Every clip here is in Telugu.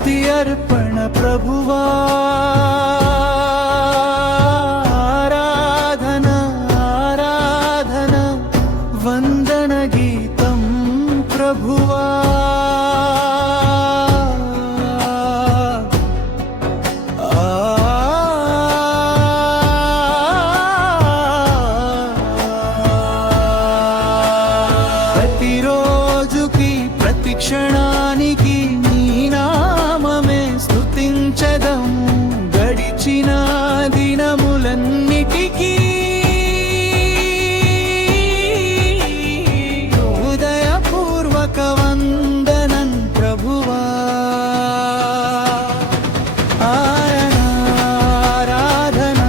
స్తుతి అర్పణ ప్రభువా ఆరాధన ఆరాధన వందన గీతం ప్రభువా ప్రతిరోజుకి ప్రతి క్షణానికి నీ నామమే స్తుతించదము గడిచిన దినములన్నిటికీ హృదయపూర్వక వందనం ప్రభువా ఆరాధన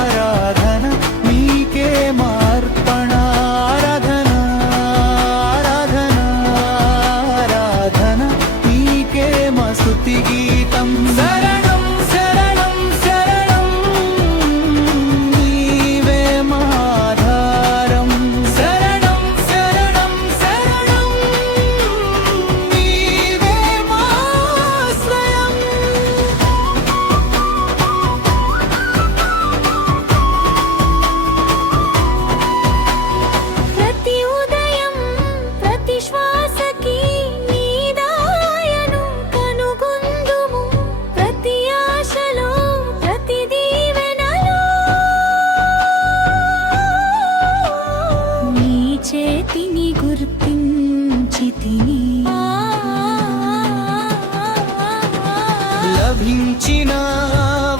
ఆరాధన నీకే మార్పణ ఆరాధన ఆరాధన ఆరాధన నీకే మా స్తుతి గీతం శరణం శరణం శరణం నీవే మా ఆధారం శరణం శరణం శరణం నీవే మా ఆశ్రయం ప్రతి ఉదయం ప్రతి శ్వాసకి నీ దయను కనుగొందుము ప్రతి ఆశలో ప్రతి దీవెనలో నీ చేతిని గుర్తించితిని లభించిన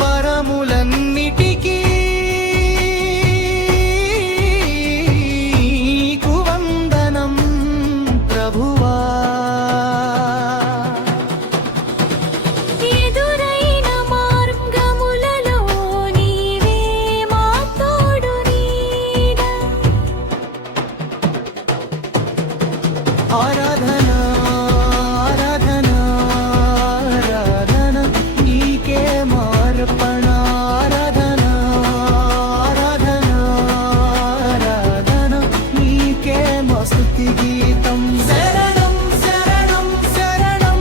వరములన్నిటికీ నీకు వందనం ప్రభువా ఎదురైన మార్గములలో నీవే మా తోడు నీడ ఆరాధన ఆరాధన ఆరాధన నీకే మార్పణ ఆరాధన ఆరాధన ఆరాధన నీకే మా స్తుతి గీతం శరణం శరణం శరణం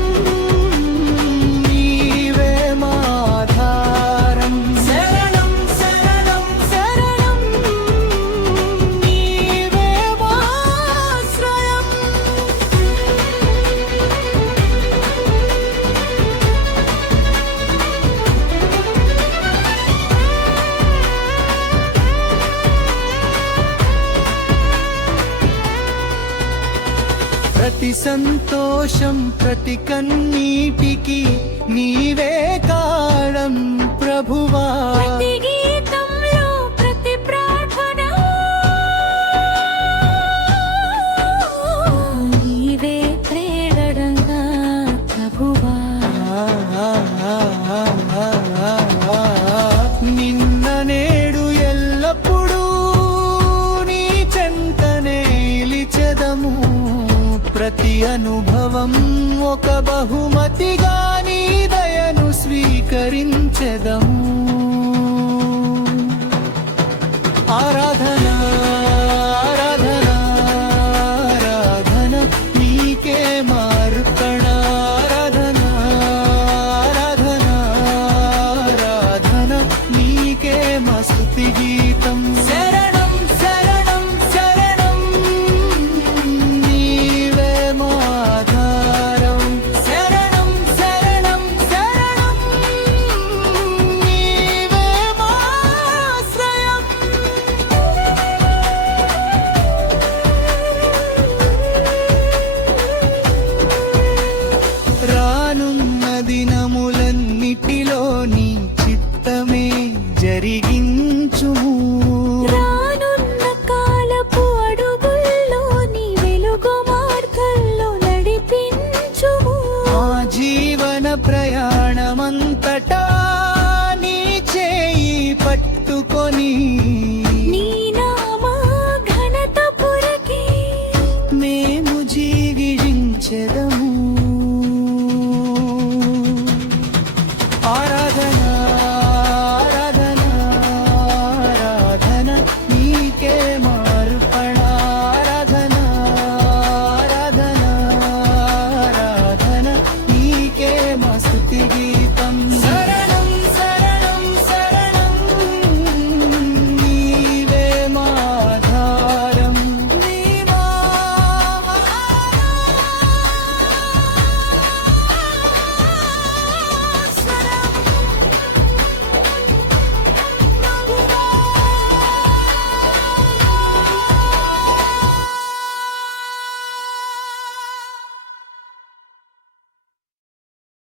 నీవే మా ఆధారం శరణం శరణం శరణం నీవే మా ఆశ్రయం ప్రతి సంతోషం ప్రతి కన్నీటికి నీవే కారణం ప్రభువా ప్రతి గీతంలో ప్రతి ప్రార్థన నీవే ప్రేరణగా ప్రభువా నిన్న నేడు ఎల్లప్పుడూ నీ చెంతనే నిలిచెదము ప్రతి అనుభవం ఒక బహుమతిగా నీ దయను స్వీకరించెదము ఆరాధన ఆరాధన ఆరాధన నీకే మార్పణ ఆరాధన ఆరాధన ఆరాధన నీకే మా స్తుతి గీతం శరణం శరణం శరణం నీవే మా ఆధారం శరణం శరణం శరణం నీవే మా ఆశ్రయం రానున్న దినములన్నిటిలో నీ చిత్తమే జరిగించుము రానున్న కాలపు అడుగుల్లో నీ వెలుగు మార్గంలో నడిపించుము ఆ జీవన ప్రయాణమంతటా నీ చేయి పట్టుకొని నీ నామ ఘనత పురకి మేము జీవించెదము